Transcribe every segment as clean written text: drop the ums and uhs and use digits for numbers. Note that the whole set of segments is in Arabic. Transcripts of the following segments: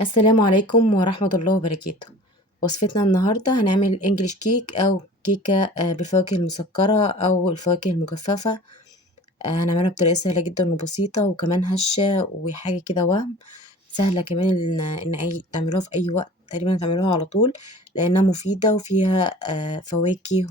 السلام عليكم ورحمة الله وبركاته. وصفتنا النهاردة هنعمل انجليش كيك أو كيكة بالفواكه المسكرة أو الفواكه المجففة. هنعملها بطريقة سهلة جدا وبسيطة وكمان هشة وحاجة كده سهلة كمان إن تعملوها في أي وقت، تقريبا تعملوها على طول لأنها مفيدة وفيها فواكه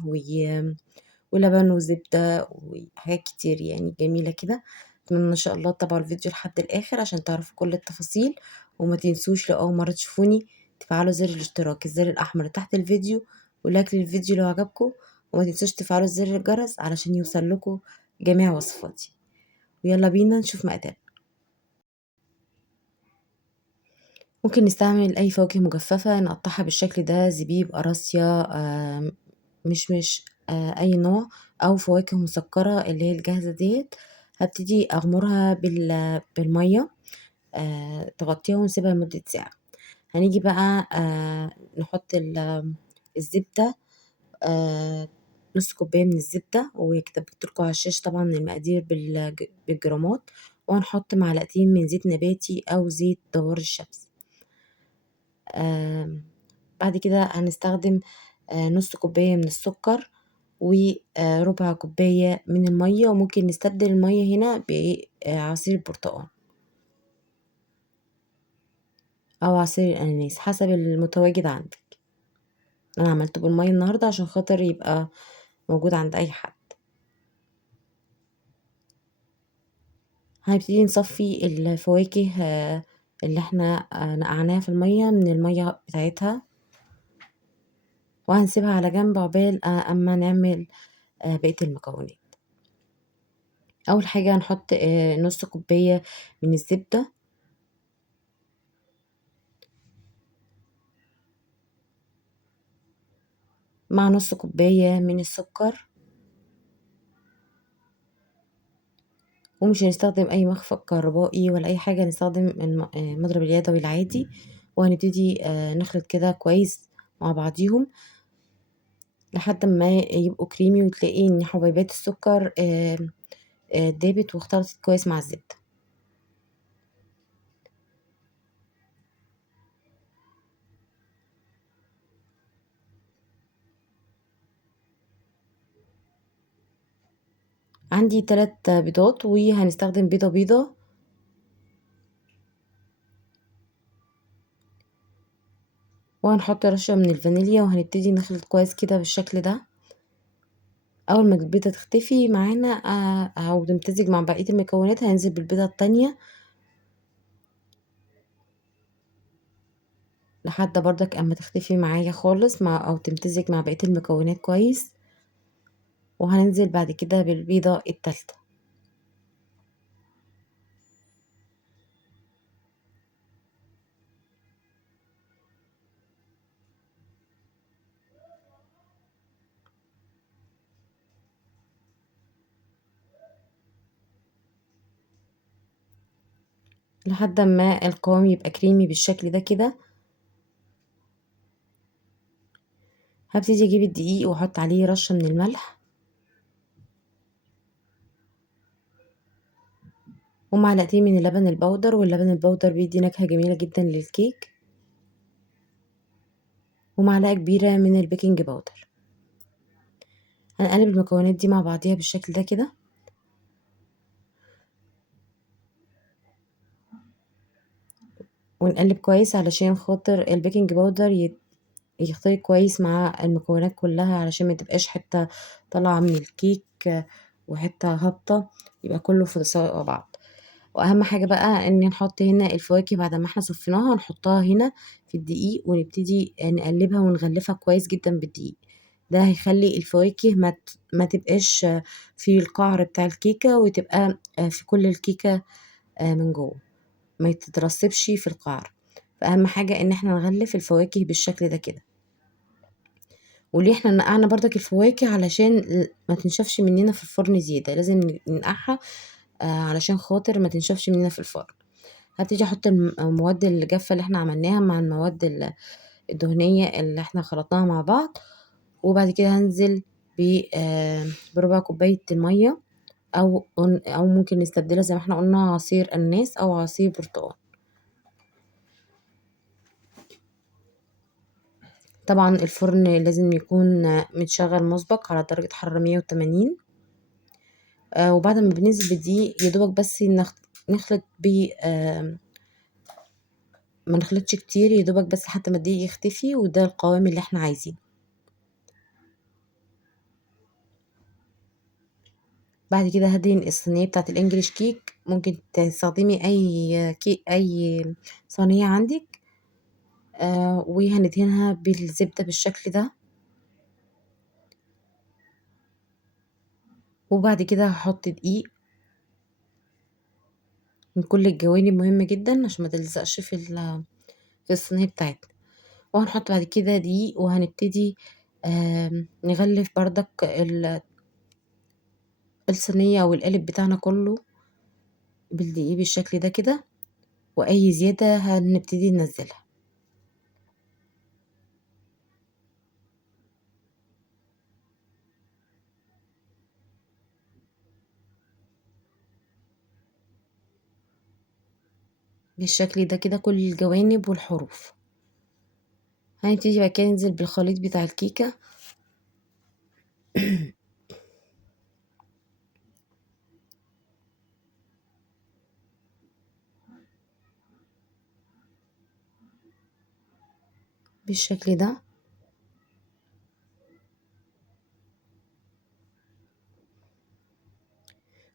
ولبن وزبدة وحاجات كتير يعني جميلة كده. أتمنى إن شاء الله تتابعوا الفيديو لحد الآخر عشان تعرفوا كل التفاصيل، وما تنسوش لو أول مرة تشوفوني تفعلوا زر الاشتراك، الزر الأحمر تحت الفيديو، ولايك للفيديو لو عجبكم، وما تنسوش تفعلوا زر الجرس علشان يوصل لكم جميع وصفاتي. ويلا بينا نشوف مقادير. ممكن نستعمل أي فواكه مجففة نقطعها بالشكل ده، زبيب، قراصيا، مشمش، أي نوع، أو فواكه مسكرة اللي هي الجاهزة ديت. هبتدي أغمرها بالمية، تغطيها ونسيبها لمدة ساعة. هنيجي بقى نحط الزبدة، نص كوباية من الزبدة، وكتبتلكوا على الشاشة طبعا المقادير بالجرامات. وهنحط معلقتين من زيت نباتي أو زيت دوار الشمس. بعد كده هنستخدم نص كوباية من السكر وربع كوباية من المية، وممكن نستبدل المية هنا بعصير البرتقال أو عصير الأناناس حسب المتواجد عندك. أنا عملته بالمية النهاردة عشان خاطر يبقى موجود عند أي حد. هنبتدي نصفي الفواكه اللي احنا نقعناها في المية من المية بتاعتها، وهنسيبها على جنب عقبال أما نعمل بقية المكونات. أول حاجة هنحط نص كوباية من الزبدة، مع نص كوباية من السكر، ومش هنستخدم أي مخفق كهربائي ولا أي حاجة، هنستخدم المضرب اليدوي العادي. وهنبتدي نخلط كده كويس مع بعضيهم لحد ما يبقوا كريمي، وتلاقي ان حبيبات السكر دابت واختلطت كويس مع الزبدة. عندي 3 بيضات، وهنستخدم بيضة بيضة، وهنحط رشة من الفانيليا، وهنبتدي نخلط كويس كده بالشكل ده. اول ما البيضة تختفي معانا او تمتزج مع بقية المكونات، هننزل بالبيضة التانية لحد بردك اما تختفي معايا خالص او تمتزج مع بقية المكونات كويس. وهننزل بعد كده بالبيضة التالتة. لحد ما القوام يبقى كريمي بالشكل ده كده. هبتدي اجيب الدقيق واحط عليه رشة من الملح، ومعلقتين من اللبن البودر، واللبن البودر بيدي نكهة جميلة جدا للكيك، ومعلقة كبيرة من البيكنج باودر. هنقلب المكونات دي مع بعضيها بالشكل ده كده، ونقلب كويس علشان خاطر البيكنج باودر يختلط كويس مع المكونات كلها، علشان ما تبقاش حتة طالعة من الكيك وحتة هابطة، يبقى كله في سوا بعض. واهم حاجة بقى ان نحط هنا الفواكه بعد ما احنا صفيناها، نحطها هنا في الدقيق ونبتدي نقلبها ونغلفها كويس جدا بالدقيق. ده هيخلي الفواكه ما تبقاش في القعر بتاع الكيكة، وتبقى في كل الكيكة من جوه، ما يترسبش في القعر. فأهم حاجة ان احنا نغلف الفواكه بالشكل ده كده. وليه احنا نقعنا بردك الفواكه؟ علشان ما تنشفش مننا في الفرن زيادة، لازم ننقعها علشان خاطر ما تنشفش مننا في الفرن. هبتدي احط المواد الجافة اللي احنا عملناها مع المواد الدهنية اللي احنا خلطناها مع بعض، وبعد كده هنزل بربع كوباية المية، او ممكن نستبدلها زي ما احنا قلنا عصير اناناس او عصير برتقال. طبعا الفرن لازم يكون متشغل مسبق على درجة حرارة 180. وبعد ما بننزل بدقيق يدوبك بس نخلط بيه، ما نخلطش كتير، يدوبك بس حتى ما الدقيق يختفي، وده القوام اللي احنا عايزينه. بعد كده هدهن الصينية بتاعة الانجليش كيك، ممكن تستخدمي اي صينية عندك، وهندهنها بالزبدة بالشكل ده. وبعد كده هحط دقيق من كل الجوانب، مهمة جدا عشان ما تلزقش في الصينية بتاعتنا. وهنحط بعد كده دقيق، وهنبتدي نغلف بردك الصينية او القالب بتاعنا كله بالدقيق بالشكل ده كده، واي زيادة هنبتدي ننزلها بالشكل ده كده كل الجوانب والحروف. هنبتدي بعد كده ننزل بالخليط بتاع الكيكة. بالشكل ده.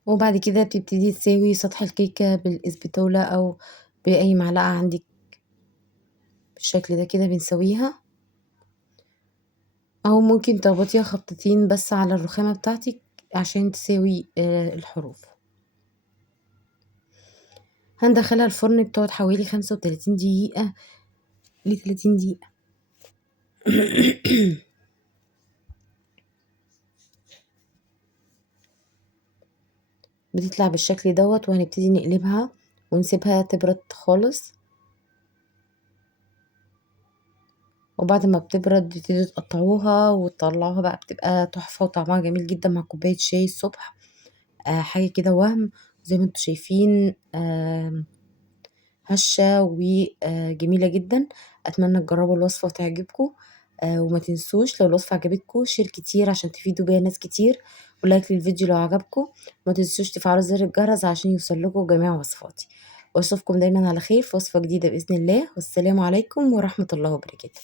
وبعد كده بتبتدي تساوي سطح الكيكة بالاسباتولا او بأي معلقة عندك، بالشكل ده كده بنسويها، او ممكن تخبطيها خبطتين بس على الرخامة بتاعتك عشان تساوي الحروف. هندخلها الفرن، بتقعد حوالي 35 دقيقة ل30 دقيقة. بتطلع بالشكل دوت، وهنبتدي نقلبها ونسيبها تبرد خالص. وبعد ما بتبرد بتبتدوا تقطعوها وتطلعوها بقى، بتبقى تحفة وطعمها جميل جدا مع كوباية شاي الصبح. حاجة كده وهم، زي ما انتوا شايفين هشة وجميلة جدا. اتمنى تجربوا الوصفة وتعجبكم. وما تنسوش لو الوصفة عجبتكم شير كتير عشان تفيدوا بيها ناس كتير، ولايك للفيديو لو عجبكم. ما تنسوش تفعلوا زر الجرس عشان يوصلكوا جميع وصفاتي. واشوفكم دايما على خير في وصفة جديدة بإذن الله، والسلام عليكم ورحمة الله وبركاته.